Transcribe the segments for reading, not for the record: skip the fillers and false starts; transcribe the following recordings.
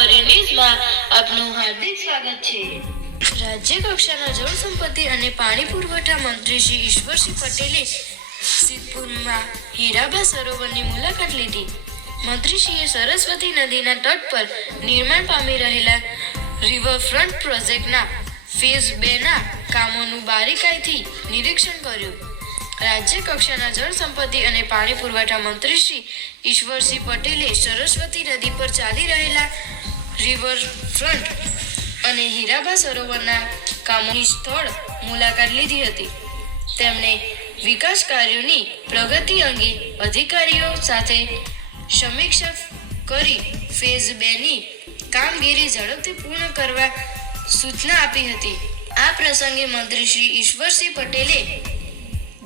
ગોદાવરી ન્યૂઝમાં આપનું હાર્દિક સ્વાગત છે। રાજ્ય કક્ષાના જળ સંપત્તિ અને પાણી પુરવઠા મંત્રી શ્રી ઈશ્વરસિંહ પટેલે સિદ્ધપુરમાં હીરાબા સરોવરની મુલાકાત લીધી। મંત્રીશ્રીએ સરસ્વતી નદીના તટ પર નિર્માણ પામી રહેલા રિવરફ્રન્ટ પ્રોજેક્ટના ફેઝ 2 ના કામોનું બારીકાઈથી નિરીક્ષણ કર્યું। રાજ્ય કક્ષાના જળ સંપત્તિ અને પાણી પુરવઠા મંત્રી શ્રી ઈશ્વરસિંહ પટેલે સરસ્વતી નદી પર ચાલી રહેલા રિવરફ્રન્ટ અને હીરાબા સરોવરના કામોની સ્થળ મુલાકાત લીધી હતી। તેમણે વિકાસ કાર્યોની પ્રગતિ અંગે અધિકારીઓ સાથે સમીક્ષા કરી ફેઝ 2 ની કામગીરી ઝડપથી પૂર્ણ કરવા સૂચના આપી હતી। આ પ્રસંગે મંત્રી શ્રી ઈશ્વરસિંહ પટેલે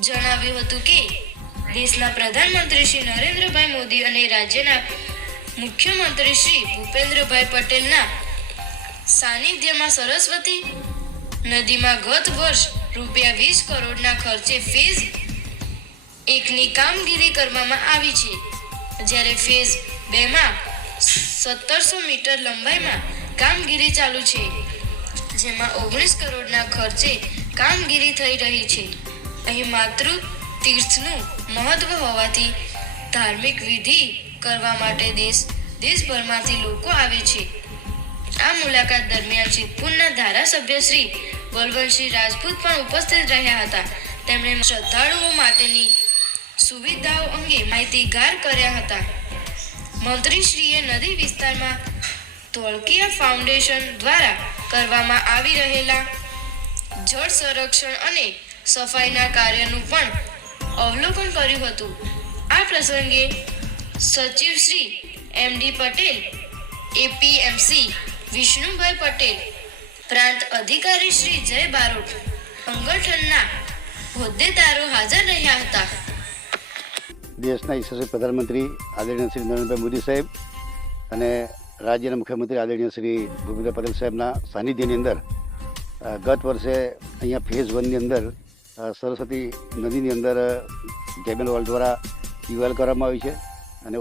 જણાવ્યું હતું કે દેશના પ્રધાનમંત્રી શ્રી નરેન્દ્રભાઈ મોદી અને રાજ્યના મુખ્યમંત્રી શ્રી ભૂપેન્દ્રભાઈ પટેલના સાનિધ્યમાં સરસ્વતી નદીમાં ગત વર્ષ ₹20 કરોડના ખર્ચે ફેઝ 1 ની કામગીરી કરવામાં આવી છે, જ્યારે ફેઝ 2 માં 1700 મીટર લંબાઈમાં કામગીરી ચાલુ છે, જેમાં 19 કરોડના ખર્ચે કામગીરી થઈ રહી છે। અહીં માતૃ તીર્થનું મહત્વ હોવાથી ધાર્મિક વિધિ કરવા માટે દેશભરમાંથી લોકો આવે છે। આ મુલાકાત દરમિયાન સિદ્ધપુરના ધારાસભ્ય શ્રી બલવંતસિંહ રાજપૂત પણ ઉપસ્થિત રહ્યા હતા। તેમણે શ્રદ્ધાળુઓ માટેની સુવિધાઓ અંગે માહિતીગાર કર્યા હતા। મંત્રીશ્રીએ નદી વિસ્તારમાં ધોળકિયા ફાઉન્ડેશન દ્વારા કરવામાં આવી રહેલા જળ સંરક્ષણ અને સફાઈના કાર્યનું પણ અવલોકન કર્યું હતું। આ પ્રસંગે સચિવ શ્રી એમ.ડી. પટેલ, એપીએમસી વિષ્ણુભાઈ પટેલ, પ્રાંત અધિકારી શ્રી જય બારોટ, સંગઠનના હોદ્દેદારો હાજર રહ્યા હતા। દેશના યશસ્વી પ્રધાનમંત્રી આદરણીય શ્રી નરેન્દ્રભાઈ મોદી સાહેબ અને રાજ્યના મુખ્યમંત્રી આદરણીય શ્રી ભૂપેન્દ્ર પટેલ સાહેબના સાનિધ્યની અંદર ગત વર્ષે અહીંયા ફેઝ 1 ની અંદર સરસ્વતી નદીની અંદર જેબેલ વર્લ્ડ દ્વારા ટ્યુબવેલ કરવામાં આવી છે અને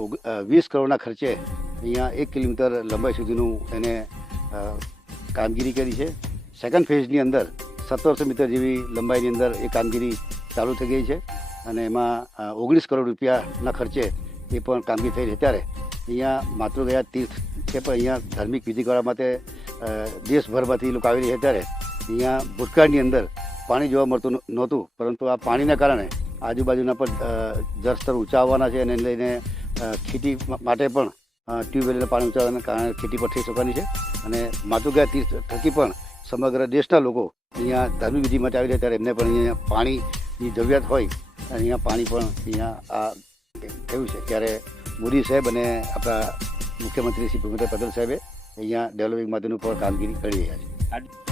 20 કરોડના ખર્ચે અહીંયા 1 કિલોમીટર લંબાઈ સુધીનું એને કામગીરી કરી છે। સેકન્ડ ફેઝની અંદર 1700 મીટર જેવી લંબાઈની અંદર એ કામગીરી ચાલુ થઈ ગઈ છે અને એમાં 19 કરોડ રૂપિયાના ખર્ચે એ પણ કામગીરી થઈ રહી। ત્યારે અહીંયા માતૃગયા તીર્થ છે, પણ અહીંયા ધાર્મિક વિધિ કરવા માટે દેશભરમાંથી લોકો આવી રહ્યા। ત્યારે અહીંયા ભૂતકાળની અંદર પાણી જોવા મળતું નહોતું, પરંતુ આ પાણીના કારણે આજુબાજુના પણ જળસ્તર ઊંચા આવવાના છે અને લઈને ખેતી માટે પણ ટ્યુબવેલના પાણી ઊંચા આવવાના કારણે ખેતી પણ થઈ શકવાની છે અને માતૃગયા તીર્થ થકી પણ સમગ્ર દેશના લોકો અહીંયા ધાર્મિક વિધિ માટે આવી રહ્યા। ત્યારે એમને પણ અહીંયા પાણીની જરૂરિયાત હોય અને અહીંયા પાણી પણ અહીંયા આ થયું છે। ત્યારે મોદી સાહેબ અને આપણા મુખ્યમંત્રી શ્રી ભૂપેન્દ્ર પટેલ સાહેબે અહીંયા ડેવલપિંગ માટેનું પણ કામગીરી કરી રહ્યા છે।